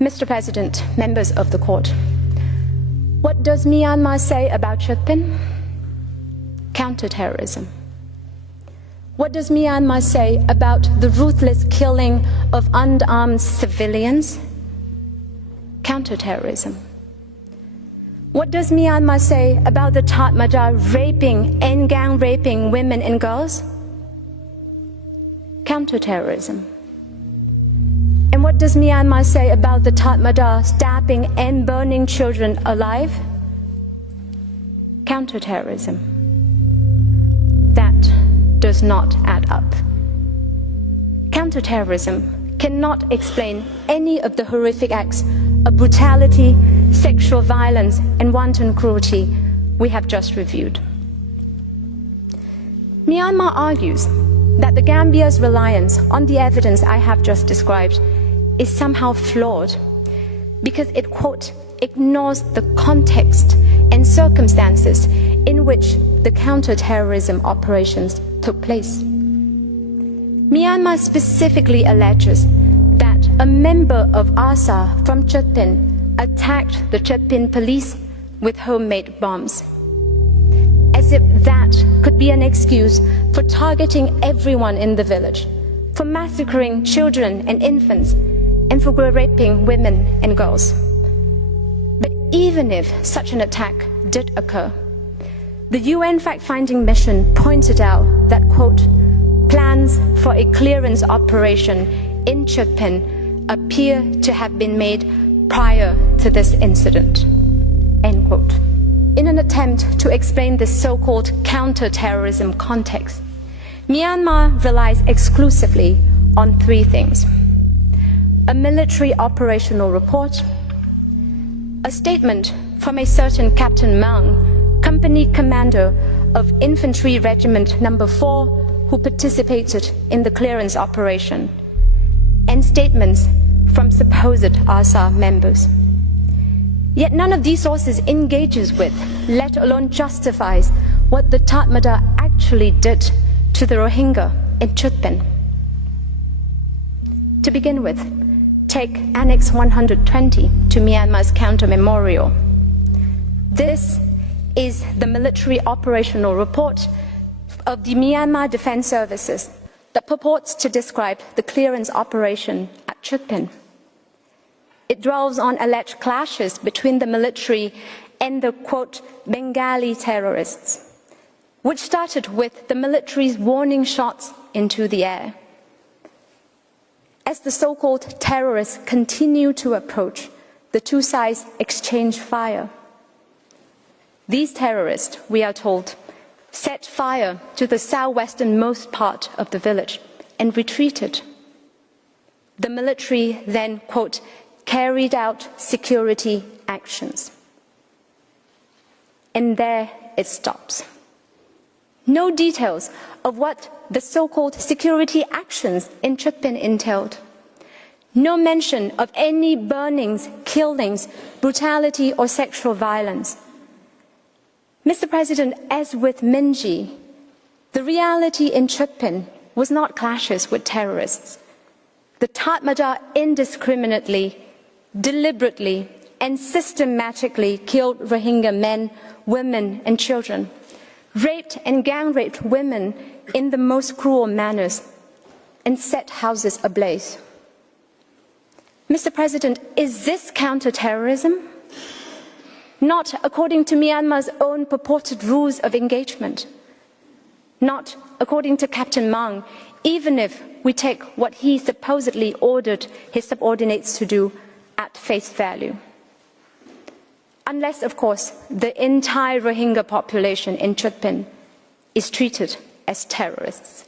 Mr. President, members of the court, what does Myanmar say about Chutpin? Counterterrorism. What does Myanmar say about the ruthless killing of unarmed civilians? Counterterrorism. What does Myanmar say about the Tatmadaw raping and gang raping women and girls? Counterterrorism. And what does Myanmar say about the Tatmadaw stabbing and burning children alive? Counterterrorism. That does not add up. Counterterrorism cannot explain any of the horrific acts of brutality, sexual violence, and wanton cruelty we have just reviewed. Myanmar argues that the Gambia's reliance on the evidence I have just described is somehow flawed because it, quote, ignores the context and circumstances in which the counter-terrorism operations took place. Myanmar specifically alleges that a member of ASA from Chutpin attacked the Chutpin police with homemade bombs, as if that could be an excuse for targeting everyone in the village, for massacring children and infants, and for raping women and girls. But even if such an attack did occur, the UN fact-finding mission pointed out that, quote, plans for a clearance operation in Chutpin appear to have been made prior to this incident, end quote. In an attempt to explain this so-called counter-terrorism context, Myanmar relies exclusively on three things: a military operational report, a statement from a certain Captain Mang, company commander of Infantry Regiment No. 4, who participated in the clearance operation, and statements from supposed ASA members. Yet none of these sources engages with, let alone justifies, what the Tatmadaw actually did to the Rohingya in Chutpin. To begin with, take Annex 120 to Myanmar's counter memorial. This is the military operational report of the Myanmar Defense Services that purports to describe the clearance operation at Chutpin. It dwells on alleged clashes between the military and the, quote, Bengali terrorists, which started with the military's warning shots into the air. As the so-called terrorists continue to approach, the two sides exchange fire. These terrorists, we are told, set fire to the southwesternmost part of the village and retreated. The military then, quote, carried out security actions. And there it stops. No details of what the so-called security actions in Chutpin entailed. No mention of any burnings, killings, brutality, or sexual violence. Mr. President, as with Minji, the reality in Chutpin was not clashes with terrorists. The Tatmadaw indiscriminately, deliberately, and systematically killed Rohingya men, women, and children, raped and gang-raped women in the most cruel manners, and set houses ablaze. Mr. President, is this counter-terrorism? Not according to Myanmar's own purported rules of engagement. Not according to Captain Mang, even if we take what he supposedly ordered his subordinates to do at face value. Unless, of course, the entire Rohingya population in Chutpin is treated as terrorists.